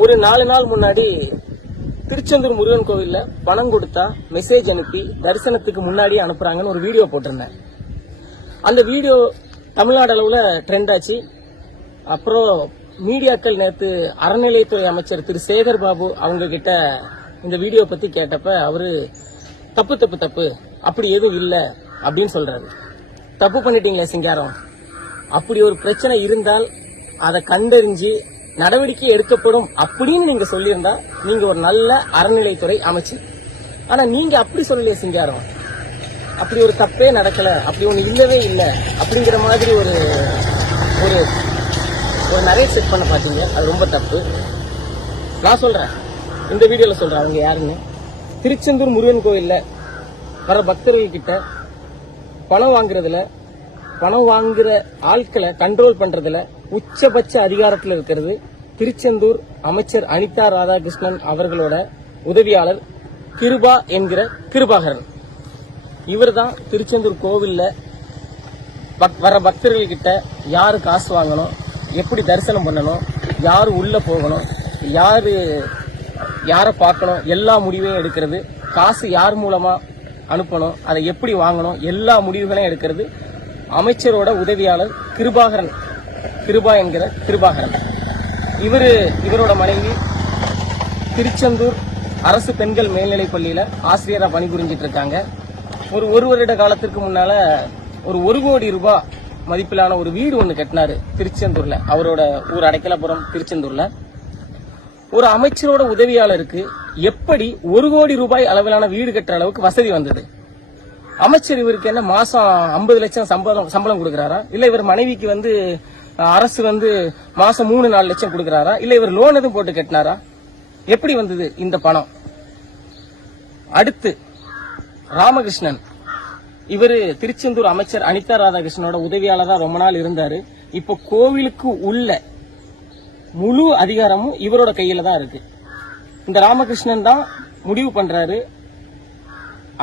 ஒரு 4 நாள் முன்னாடி திருச்செந்தூர் முருகன் கோவில்ல பணம் கொடுத்தா மெசேஜ் அனுப்பி தரிசனத்துக்கு முன்னாடி அனுப்புறாங்கன்னு ஒரு வீடியோ போட்டிருந்தேன். அந்த வீடியோ தமிழ்நாடு அளவுல ட்ரெண்ட் ஆச்சு. அப்புறம் மீடியாக்கள் நேற்று அறநிலையத்துறை அமைச்சர் திரு சேகர் பாபு அவங்க கிட்ட இந்த வீடியோ பத்தி கேட்டப்ப அவரு தப்பு தப்பு தப்பு அப்படி எதுவும் இல்லை அப்படின்னு சொல்றாரு. தப்பு பண்ணிட்டீங்களே சிங்காரம், அப்படி ஒரு பிரச்சனை இருந்தால் அதை கண்டறிஞ்சு நடவடிக்கை எடுக்கப்படும் அப்படின்னு நீங்க சொல்லியிருந்தா நீங்க ஒரு நல்ல அறநிலைத்துறை அமைச்சு. ஆனா நீங்க அப்படி சொல்லலையே சிங்காரம், அப்படி ஒரு தப்பே நடக்கல, அப்படி ஒண்ணு இல்லவே இல்லை அப்படிங்கிற மாதிரி ஒரு ஒரு ஒரு நரேட் செட் பண்ண பாத்தீங்க. அது ரொம்ப தப்பு. நான் சொல்றேன், இந்த வீடியோல சொல்றேன் அவங்க யாருன்னு. திருச்செந்தூர் முருகன் கோயில்ல வர பக்தர்கள் கிட்ட பணம் வாங்குறதுல, பணம் வாங்குற ஆட்களை கண்ட்ரோல் பண்றதுல உச்சபட்ச அதிகாரத்தில் இருக்கிறது திருச்செந்தூர் அமைச்சர் அனிதா ராதாகிருஷ்ணன் அவர்களோட உதவியாளர் கிருபா என்கிற கிருபாகரன். இவர் தான் திருச்செந்தூர் கோவில்ல வர பக்தர்கள் கிட்ட யாரு காசு வாங்கணும், எப்படி தரிசனம் பண்ணணும், யாரு உள்ள போகணும், யாரை பார்க்கணும், எல்லா முடிவையும் எடுக்கிறது. காசு யார் மூலமா அனுப்பணும், அதை எப்படி வாங்கணும், எல்லா முடிவுகளையும் எடுக்கிறது அமைச்சரோட உதவியாளர் கிருபாகரன், கிருபா என்கிற கிருபாகரன். இவரோட மனைவி திருச்செந்தூர் அரசு பெண்கள் மேல்நிலைப் பள்ளியில ஆசிரியரா பணிபுரிஞ்சிட்டு இருக்காங்க. ஒரு வருட காலத்திற்கு முன்னால ஒரு 1 கோடி ரூபாய் மதிப்பிலான ஒரு வீடு ஒண்ணு கட்டினாரு திருச்செந்தூர்ல. அவரோட ஊர் அடைக்கலபுரம் திருச்செந்தூர்ல. ஒரு அமைச்சரோட உதவியாளருக்கு எப்படி 1 கோடி ரூபாய் அளவிலான வீடு கட்டுற அளவுக்கு வசதி வந்தது? அமைச்சர் இவருக்கு என்ன மாசம் 50 லட்சம் சம்பளம் கொடுக்கறாரா? இல்ல இவர் மனைவிக்கு அரசு மாசம் 3-4 லட்சம் கொடுக்கறாரா? இல்ல இவர் லோன் எதுவும் போட்டு கட்டினாரா? எப்படி வந்தது இந்த பணம்? அடுத்து ராமகிருஷ்ணன், இவரு திருச்செந்தூர் அமைச்சர் அனிதா ராதாகிருஷ்ணனோட உதவியாளரா ரொம்ப நாள் இருந்தாரு. இப்ப கோவிலுக்கு உள்ள முழு அதிகாரமும் இவரோட கையில தான் இருக்கு. இந்த ராமகிருஷ்ணன் தான் முடிவு பண்றாரு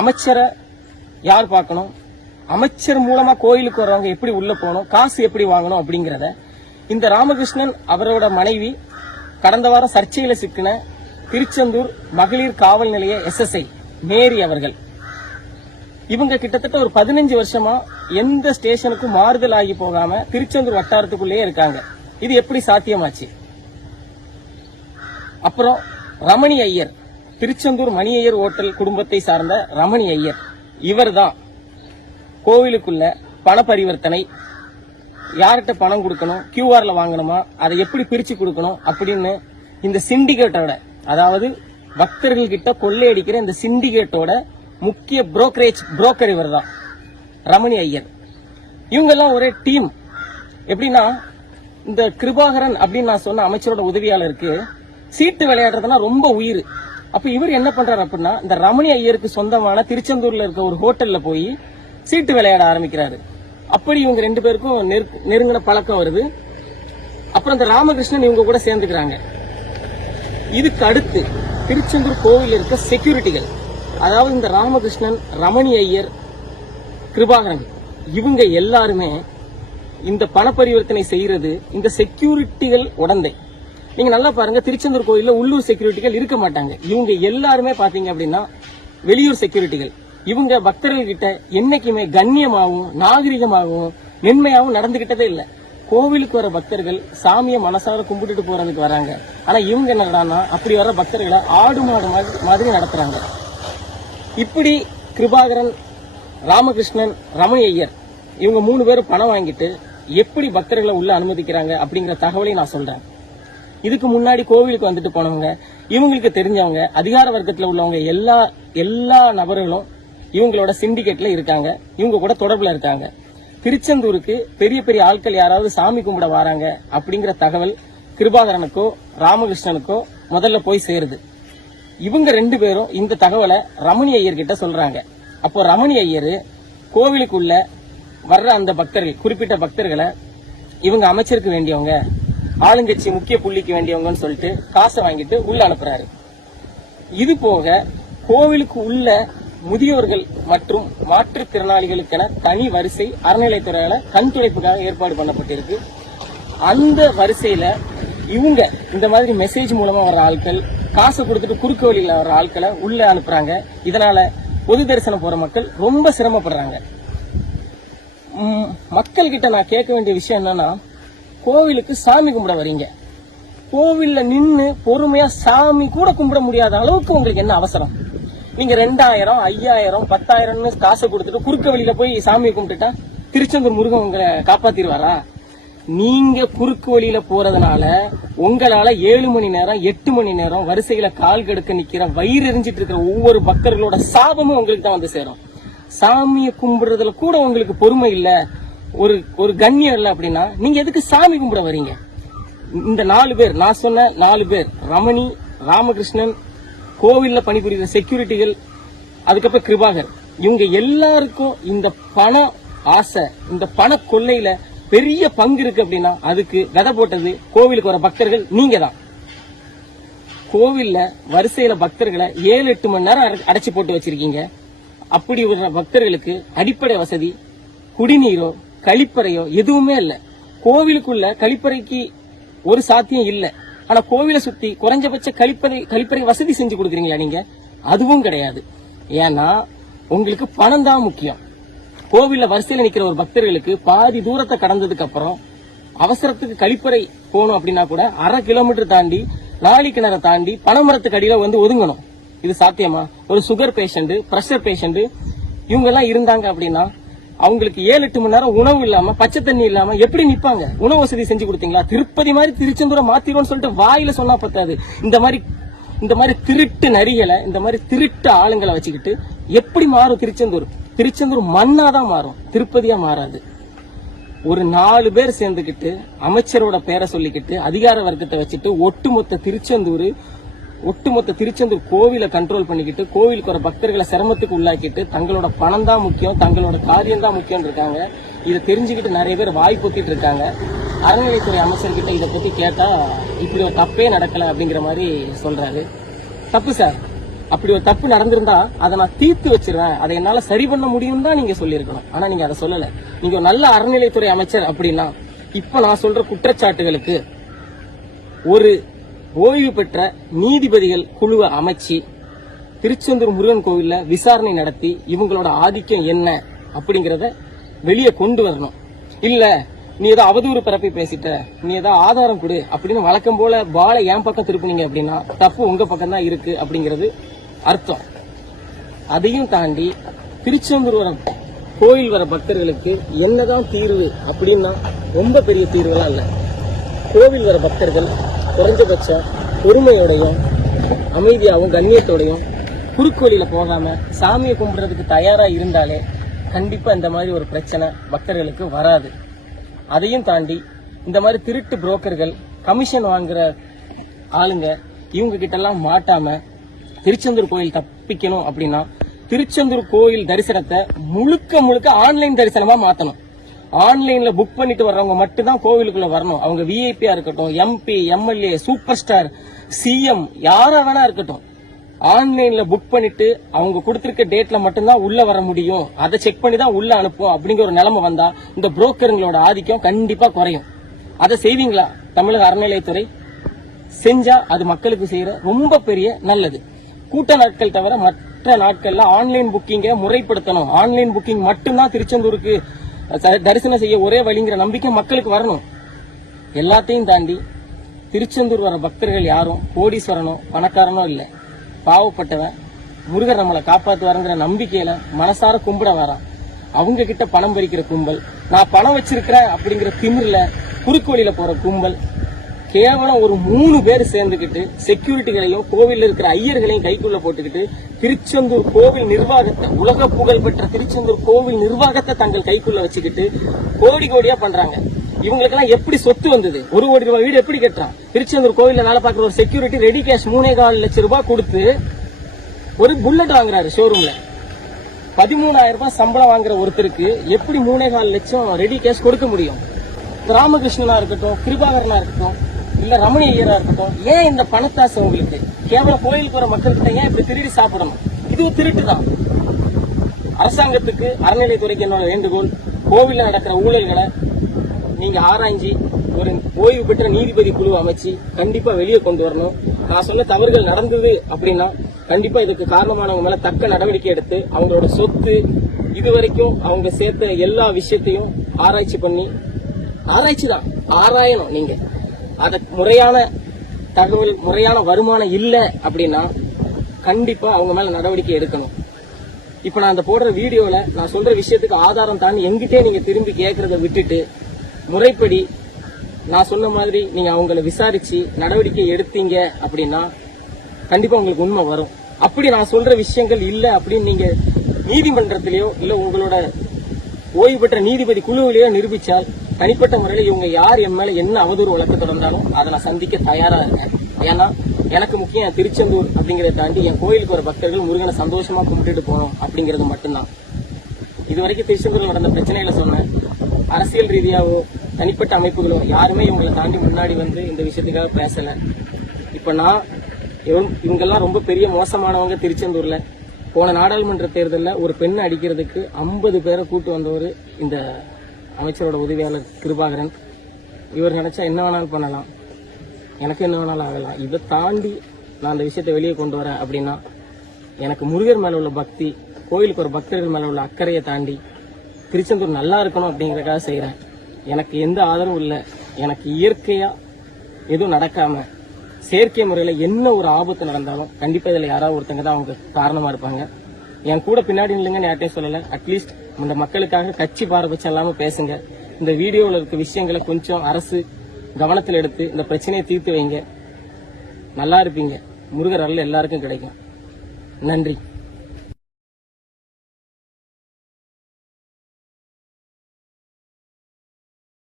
அமைச்சரை யார் பார்க்கணும், அமைச்சர் மூலமா கோயிலுக்கு வர்றவங்க எப்படி உள்ள போகணும், காசு எப்படி வாங்கணும் அப்படிங்கறத. இந்த ராமகிருஷ்ணன் அவரோட மனைவி கடந்த வாரம் சர்ச்சையில சிக்கின திருச்செந்தூர் மகளிர் காவல் நிலைய SSI மேரி அவர்கள், இவங்க கிட்டத்தட்ட ஒரு 15 வருஷமா எந்த ஸ்டேஷனுக்கும் மாறுதல் ஆகி போகாம திருச்செந்தூர் வட்டாரத்துக்குள்ளேயே இருக்காங்க. இது எப்படி சாத்தியமாச்சு? அப்புறம் ரமணி ஐயர், திருச்செந்தூர் மணி ஐயர் ஓட்டல் குடும்பத்தை சார்ந்த ரமணி ஐயர், இவர்தான் கோவிலுக்குள்ள பண பரிவர்த்தனை, யார்கிட்ட பணம் கொடுக்கணும், QRல வாங்கணுமா, அதை எப்படி பிரிச்சு கொடுக்கணும் அப்படின்னு இந்த சிண்டிகேட்டோட, அதாவது பக்தர்கள் கிட்ட கொள்ளையடிக்கிற இந்த சிண்டிகேட்டோட முக்கிய புரோக்கர் இவர் தான் ரமணி ஐயர். இவங்க எல்லாம் ஒரே டீம். எப்படின்னா, இந்த கிருபாகரன் அப்படின்னு நான் சொன்ன அமைச்சரோட உதவியாளருக்கு சீட்டு விளையாடுறதுனா ரொம்ப உயிர். அப்ப இவர் என்ன பண்றாரு அப்படின்னா, இந்த ரமணி ஐயருக்கு சொந்தமான திருச்செந்தூர்ல இருக்க ஒரு ஹோட்டல்ல போய் சீட்டு விளையாட ஆரம்பிக்கிறாரு. அப்படி இவங்க 2 பேருக்கும் நெருங்கின பழக்கம் வருது. அப்புறம் இந்த ராமகிருஷ்ணன் இவங்க கூட சேர்ந்துக்கிறாங்க. இதுக்கு அடுத்து திருச்செந்தூர் கோவில் இருக்க செக்யூரிட்டிகள், அதாவது இந்த ராமகிருஷ்ணன், ரமணி ஐயர், கிருபாகரன், இவங்க எல்லாருமே இந்த பண பரிவர்த்தனை செய்யறது இந்த செக்யூரிட்டிகள் உடந்தை. நீங்க நல்லா பாருங்க, திருச்செந்தூர் கோயில்ல உள்ளூர் செக்யூரிட்டிகள் இருக்க மாட்டாங்க. இவங்க எல்லாருமே பாத்தீங்க அப்படின்னா வெளியூர் செக்யூரிட்டிகள். இவங்க பக்தர்கள் கிட்ட என்னைக்குமே கண்ணியமாகவும் நாகரிகமாகவும் மென்மையாகவும் நடந்துகிட்டதே இல்லை. கோவிலுக்கு வர பக்தர்கள் சாமியை மனசார கும்பிட்டுட்டு போறதுக்கு வராங்க. ஆனா இவங்க என்னடான்னா அப்படி வர பக்தர்களை ஆடு மாடு மாதிரி நடத்துறாங்க. இப்படி கிருபாகரன், ராமகிருஷ்ணன், ரமணி ஐயர் இவங்க 3 பேரும் பணம் வாங்கிட்டு எப்படி பக்தர்களை உள்ள அனுமதிக்கிறாங்க அப்படிங்கிற தகவலையும் நான் சொல்றேன். இதுக்கு முன்னாடி கோவிலுக்கு வந்துட்டு போனவங்க, இவங்களுக்கு தெரிஞ்சவங்க, அதிகார வர்க்கத்தில் உள்ளவங்க எல்லா நபர்களும் இவங்களோட சிண்டிகேட்ல இருக்காங்க. இவங்க கூட தொடர்புல இருக்காங்க. திருச்செந்தூருக்கு பெரிய பெரிய ஆட்கள் யாராவது சாமி கும்பிட வராங்க அப்படிங்கிற தகவல் கிருபாகரனுக்கோ ராமகிருஷ்ணனுக்கோ முதல்ல போய் சேருது. இவங்க 2 பேரும் இந்த தகவலை ரமணி ஐயர் கிட்ட சொல்றாங்க. அப்போ ரமணி ஐயர் கோவிலுக்குள்ள வர்ற அந்த பக்தர்கள், குறிப்பிட்ட பக்தர்களை இவங்க அமைச்சருக்கு வேண்டியவங்க, ஆளுங்கட்சி முக்கிய புள்ளிக்கு வேண்டியவங்கன்னு சொல்லிட்டு காசை வாங்கிட்டு உள்ள அனுப்புறாரு. இது போக கோவிலுக்கு உள்ள முதியோர்கள் மற்றும் மாற்றுத்திறனாளிகளுக்கென தனி வரிசை அறநிலைத்துறையால கண் துடைப்புக்காக ஏற்பாடு பண்ணப்பட்டிருக்கு. அந்த வரிசையில இவங்க இந்த மாதிரி மெசேஜ் மூலமா வர ஆட்கள் காசை கொடுத்துட்டு குறுக்கு வழியில வர ஆட்களை உள்ள அனுப்புறாங்க. இதனால பொது தரிசனம் போற மக்கள் ரொம்ப சிரமப்படுறாங்க. மக்கள் கிட்ட நான் கேட்க வேண்டிய விஷயம் என்னன்னா, கோவிலுக்கு சாமி கும்பிட வரீங்க, கோவில்ல நின்னு பொறுமையா சாமி கூட கும்பிட முடியாத அளவுக்கு உங்களுக்கு என்ன அவசரம்? நீங்க 2000, 5000, 10,000 காசை கொடுத்துட்டு குறுக்க வழியில போய் சாமியை கும்பிட்டுட்டா திருச்செந்தூர் முருகன் உங்களை காப்பாத்திடுவாரா? நீங்க குறுக்கு வழியில போறதுனால உங்களால 7 மணி நேரம் 8 மணி நேரம் வரிசையில கால் கெடுக்க நிக்கிற வயிறு எரிஞ்சிட்டு இருக்கிற ஒவ்வொரு பக்தர்களோட சாபமும் உங்களுக்கு தான் வந்து சேரும். சாமியை கும்பிடுறதுல கூட உங்களுக்கு பொறுமை இல்ல, ஒரு கண்ணியம் இல்ல அப்படின்னா நீங்க எதுக்கு சாமி கும்பிட வரீங்க? இந்த 4 பேர், நான் சொன்ன 4 பேர், ரமணி, ராமகிருஷ்ணன், கோவில்ல பணிபுரிகிற செக்யூரிட்டிகள், அதுக்கப்புறம் கிருபாகர், இவங்க எல்லாருக்கும் இந்த பண ஆசை, இந்த பண கொள்ளையில பெரிய பங்கு இருக்கு அப்படின்னா அதுக்கு விதை போட்டது கோவிலுக்கு வர பக்தர்கள் நீங்க தான். கோவில்ல வரிசையில பக்தர்களை 7-8 மணி நேரம் அடைச்சு போட்டு வச்சிருக்கீங்க. அப்படி வர பக்தர்களுக்கு அடிப்படை வசதி, குடிநீரோ கழிப்பறையோ எதுவுமே இல்ல. கோவிலுக்குள்ள கழிப்பறைக்கு ஒரு சாத்தியம் இல்ல. ஆனா கோவிலை சுத்தி குறைஞ்சபட்ச கழிப்பறை வசதி செஞ்சு கொடுக்குறீங்களா நீங்க? அதுவும் கிடையாது. ஏன்னா உங்களுக்கு பணம் தான் முக்கியம். கோவில்ல வரிசையில நிக்கிற ஒரு பக்தர்களுக்கு பாதி தூரத்தை கடந்ததுக்கு அப்புறம் அவசரத்துக்கு கழிப்பறை போகணும் அப்படின்னா கூட 1/2 கிலோமீட்டர் தாண்டி நாளி கிணறை தாண்டி பனைமரத்துக்கு அடியில வந்து ஒதுங்கணும். இது சாத்தியமா? ஒரு சுகர் பேஷண்ட், பிரஷர் பேஷண்ட் இவங்க எல்லாம் இருந்தாங்க அப்படின்னா அவங்களுக்கு 7-8 மணி நேரம் உணவு இல்லாம, பச்சை தண்ணி இல்லாம எப்படி நிப்பாங்க? உணவு வசதி செஞ்சு கொடுத்தீங்களா? திருப்பதி மாதிரி திருச்செந்தூரை மாத்திரோன்னு சொல்லிட்டு வாயில சொன்னா பத்தாது. இந்த மாதிரி திருட்டு நரிகளை, இந்த மாதிரி திருட்டு ஆளுங்களை வச்சுக்கிட்டு எப்படி மாறும் திருச்செந்தூர்? திருச்செந்தூர் மண்ணாதான் மாறும், திருப்பதியா மாறாது. ஒரு 4 பேர் சேர்ந்துகிட்டு அமைச்சரோட பேரை சொல்லிக்கிட்டு அதிகார வர்க்கத்தை வச்சுட்டு ஒட்டுமொத்த திருச்செந்தூர் கோவிலை கண்ட்ரோல் பண்ணிக்கிட்டு கோவிலுக்கு வர பக்தர்களை சிரமத்துக்கு உள்ளாக்கிட்டு தங்களோட பணம் தான் முக்கியம், தங்களோட காரியம் தான் முக்கியம் இருக்காங்க. இதை தெரிஞ்சுக்கிட்டு நிறைய பேர் வாய் பொத்திட்டு இருக்காங்க. அறநிலைத்துறை அமைச்சர்கிட்ட இதை பத்தி கேட்டா இப்படி ஒரு தப்பே நடக்கல அப்படிங்கிற மாதிரி சொல்றாரு. தப்பு சார். அப்படி ஒரு தப்பு நடந்திருந்தா அதை நான் தீர்த்து வச்சிருவேன், அதை என்னால சரி பண்ண முடியும் தான் நீங்க சொல்லியிருக்கணும். ஆனா நீங்க அதை சொல்லல. நீங்க ஒரு நல்ல அறநிலைத்துறை அமைச்சர் அப்படின்னா இப்ப நான் சொல்ற குற்றச்சாட்டுகளுக்கு ஒரு ஓய்வு பெற்ற நீதிபதிகள் குழுவை அமைச்சு திருச்செந்தூர் முருகன் கோவில்ல விசாரணை நடத்தி இவங்களோட ஆதிக்கம் என்ன அப்படிங்கறத வெளியே கொண்டு வரணும். இல்ல நீ ஏதோ அவதூறு பரப்பி பேசிட்ட, நீ ஏதோ ஆதாரம் கொடு அப்படின்னு வழக்கம் போல பாலை என் பக்கம் திருப்பினீங்க அப்படின்னா தப்பு உங்க பக்கம் தான் இருக்கு அப்படிங்கிறது அர்த்தம். அதையும் தாண்டி திருச்செந்தூர் வர கோயில் வர பக்தர்களுக்கு என்னதான் தீர்வு அப்படின்னா ரொம்ப பெரிய தீர்வுலாம் இல்ல. கோவில் வர பக்தர்கள் குறைஞ்சபட்ச பொறுமையோடையும் அமைதியாகவும் கண்ணியத்தோடையும் குறுக்கு வழியில போகாம சாமியை கும்பிடுறதுக்கு தயாரா இருந்தாலே கண்டிப்பா இந்த மாதிரி ஒரு பிரச்சனை பக்தர்களுக்கு வராது. அதையும் தாண்டி இந்த மாதிரி திருட்டு புரோக்கர்கள், கமிஷன் வாங்குற ஆளுங்க இவங்க கிட்ட எல்லாம் மாட்டாம திருச்செந்தூர் கோயில் தப்பிக்கணும் அப்படின்னா திருச்செந்தூர் கோயில் தரிசனத்தை முழுக்க ஆன்லைன் தரிசனமா மாத்தணும். ஆன்லைன்ல புக் பண்ணிட்டு வர்றவங்க மட்டும்தான் கோவிலுக்குள்ள வரணும். அவங்க விஐபியா இருக்கட்டும், MP, MLA, super star, CM, யாரா வேணா இருக்கட்டும், ஆன்லைன்ல புக் பண்ணிட்டு அவங்க கொடுத்திருக்க டேட்ல மட்டும்தான் உள்ள வர முடியும். அதை செக் பண்ணி தான் உள்ள அனுப்பும் அப்படிங்கிற ஒரு நிலைமை வந்தா இந்த புரோக்கருங்களோட ஆதிக்கம் கண்டிப்பா குறையும். அதை செய்வீங்களா தமிழக அறநிலையத்துறை? செஞ்சா அது மக்களுக்கு செய்யற ரொம்ப பெரிய நல்லது. கூட்ட நாட்கள் தவிர மற்ற நாட்கள்ல ஆன்லைன் புக்கிங்க முறைப்படுத்தணும். ஆன்லைன் புக்கிங் மட்டும்தான் திருச்செந்தூருக்கு தரிசனம் செய்ய ஒரே வழிங்கிற நம்பிக்கை மக்களுக்கு வரணும். எல்லாத்தையும் தாண்டி திருச்செந்தூர் வர பக்தர்கள் யாரும் கோடீஸ்வரனோ பணக்காரனோ இல்ல, பாவப்பட்டவன். முருகர் நம்மளை காப்பாத்துவாருங்கிற நம்பிக்கையில மனசார கும்பிட வரான். அவங்க கிட்ட பணம் பறிக்கிற கும்பல், நான் பணம் வச்சிருக்கிறேன் அப்படிங்கிற திமிர்ல குறுக்கு வழியில போற கும்பல், கேவலம் ஒரு 3 பேர் சேர்ந்துகிட்டு செக்யூரிட்டிகளையும் கோவில் இருக்கிற ஐயர்களையும் கைக்குள்ள போட்டுக்கிட்டு திருச்செந்தூர் கோவில் நிர்வாகத்தை, உலக புகழ் பெற்ற திருச்செந்தூர் கோவில் நிர்வாகத்தை தங்கள் கைக்குள்ள வச்சுக்கிட்டு கோடியா பண்றாங்க. இவங்களுக்கெல்லாம் எப்படி சொத்து வந்தது? 1 கோடி ரூபாய் வீடு எப்படி கட்டுறான்? திருச்செந்தூர் கோவில்ல வேலை பார்க்குற ஒரு செக்யூரிட்டி ரெடி கேஷ் 3.25 லட்சம் ரூபாய் கொடுத்து ஒரு புல்லட் வாங்குறாரு ஷோரூம்ல. 13,000 ரூபாய் சம்பளம் வாங்குற ஒருத்தருக்கு எப்படி 3.25 லட்சம் ரெடி கேஷ் கொடுக்க முடியும்? ராமகிருஷ்ணனா இருக்கட்டும், கிருபாகரனா இருக்கட்டும், இல்ல ரமணி ஐயரா இருக்கட்டும், ஏன் இந்த பணத்தாசை உங்களுக்கு? கேவலம் கோயிலுக்கு வர மக்கள்கிட்ட ஏன் இப்படி திருடி சாப்பிடணும்? இது ஒரு திருட்டு தான். அரசாங்கத்துக்கு, அறநிலைத்துறைக்கு என்னோட வேண்டுகோள், கோவில்ல நடக்கிற ஊழல்களை நீங்க ஆராய்ஞ்சி ஒரு ஓய்வு பெற்ற நீதிபதி குழு அமைச்சு கண்டிப்பா வெளியே கொண்டு வரணும். நான் சொன்ன தவறுகள் நடந்தது அப்படின்னா கண்டிப்பா இதுக்கு காரணமானவங்க மேல தக்க நடவடிக்கை எடுத்து அவங்களோட சொத்து இதுவரைக்கும் அவங்க சேர்த்த எல்லா விஷயத்தையும் ஆராய்ச்சி பண்ணி, ஆராய்ச்சி தான் ஆராயணும். நீங்க அத முறையான தகவல், முறையான வருமானம் இல்ல அப்படின்னா கண்டிப்பா அவங்க மேல நடவடிக்கை எடுக்கணும். இப்ப நான் அந்த போடுற வீடியோல நான் சொல்ற விஷயத்துக்கு ஆதாரம் தாண்டி எங்கிட்டே நீங்க திரும்பி கேட்கறத விட்டுட்டு முறைப்படி நான் சொன்ன மாதிரி நீங்க அவங்கள விசாரிச்சு நடவடிக்கை எடுத்தீங்க அப்படின்னா கண்டிப்பா உங்களுக்கு உண்மை வரும். அப்படி நான் சொல்ற விஷயங்கள் இல்ல அப்படின்னு நீங்க நீதிமன்றத்திலேயோ இல்ல உங்களோட ஓய்வு பெற்ற நீதிபதி குழுவிலேயோ நிரூபிச்சால் தனிப்பட்ட முறையில் இவங்க யார் என் மேல என்ன அவதூறு வழக்கு தொடர்ந்தாலும் அதை நான் சந்திக்க தயாரா இருக்கேன். ஏன்னா எனக்கு முக்கியம் திருச்செந்தூர் அப்படிங்கறத தாண்டி என் கோயிலுக்கு வர பக்தர்கள் முருகனை சந்தோஷமா கும்பிட்டுட்டு போகணும் அப்படிங்கிறது மட்டும்தான். இதுவரைக்கும் திருச்செந்தூர்ல நடந்த பிரச்சனைகளை சொன்னேன். அரசியல் ரீதியாவோ தனிப்பட்ட அமைப்புகளோ யாருமே இவங்களை தாண்டி முன்னாடி வந்து இந்த விஷயத்துக்காக பேசல. இப்ப நான் இவங்கெல்லாம் ரொம்ப பெரிய மோசமானவங்க. திருச்செந்தூர்ல போன நாடாளுமன்ற தேர்தலில் ஒரு பெண்ணை அடிக்கிறதுக்கு 50 பேரை கூட்டு வந்தவர் இந்த அமைச்சரோட உதவியாளர் கிருபாகரன். இவர் நினைச்சா என்ன வேணாலும் பண்ணலாம், எனக்கு என்ன வேணாலும் ஆகலாம். இதை தாண்டி நான் அந்த விஷயத்தை வெளியே கொண்டு வரேன் அப்படின்னா எனக்கு முருகர் மேல உள்ள பக்தி, கோயிலுக்கு ஒரு பக்தர்கள் மேல உள்ள அக்கறையை தாண்டி திருச்செந்தூர் நல்லா இருக்கணும் அப்படிங்கறதுக்காக செய்யறேன். எனக்கு எந்த ஆதரவும் இல்லை. எனக்கு இயற்கையா எதுவும் நடக்காம செயற்கை முறையில என்ன ஒரு ஆபத்து நடந்தாலும் கண்டிப்பா இதுல யாராவது ஒருத்தங்க தான் அவங்க காரணமா இருப்பாங்க. என் கூட பின்னாடி இல்லைங்கன்னு யார்ட்டையும் சொல்லல. அட்லீஸ்ட் இந்த மக்களுக்காக கட்சி பாரபட்சம் இல்லாம பேசுங்க. இந்த வீடியோவில் இருக்க விஷயங்களை கொஞ்சம் அரசு கவனத்தில் எடுத்து இந்த பிரச்சனையை தீர்த்து வைங்க. நல்லா இருப்பீங்க. முருகர் அருள் எல்லாருக்கும் கிடைக்கும். நன்றி.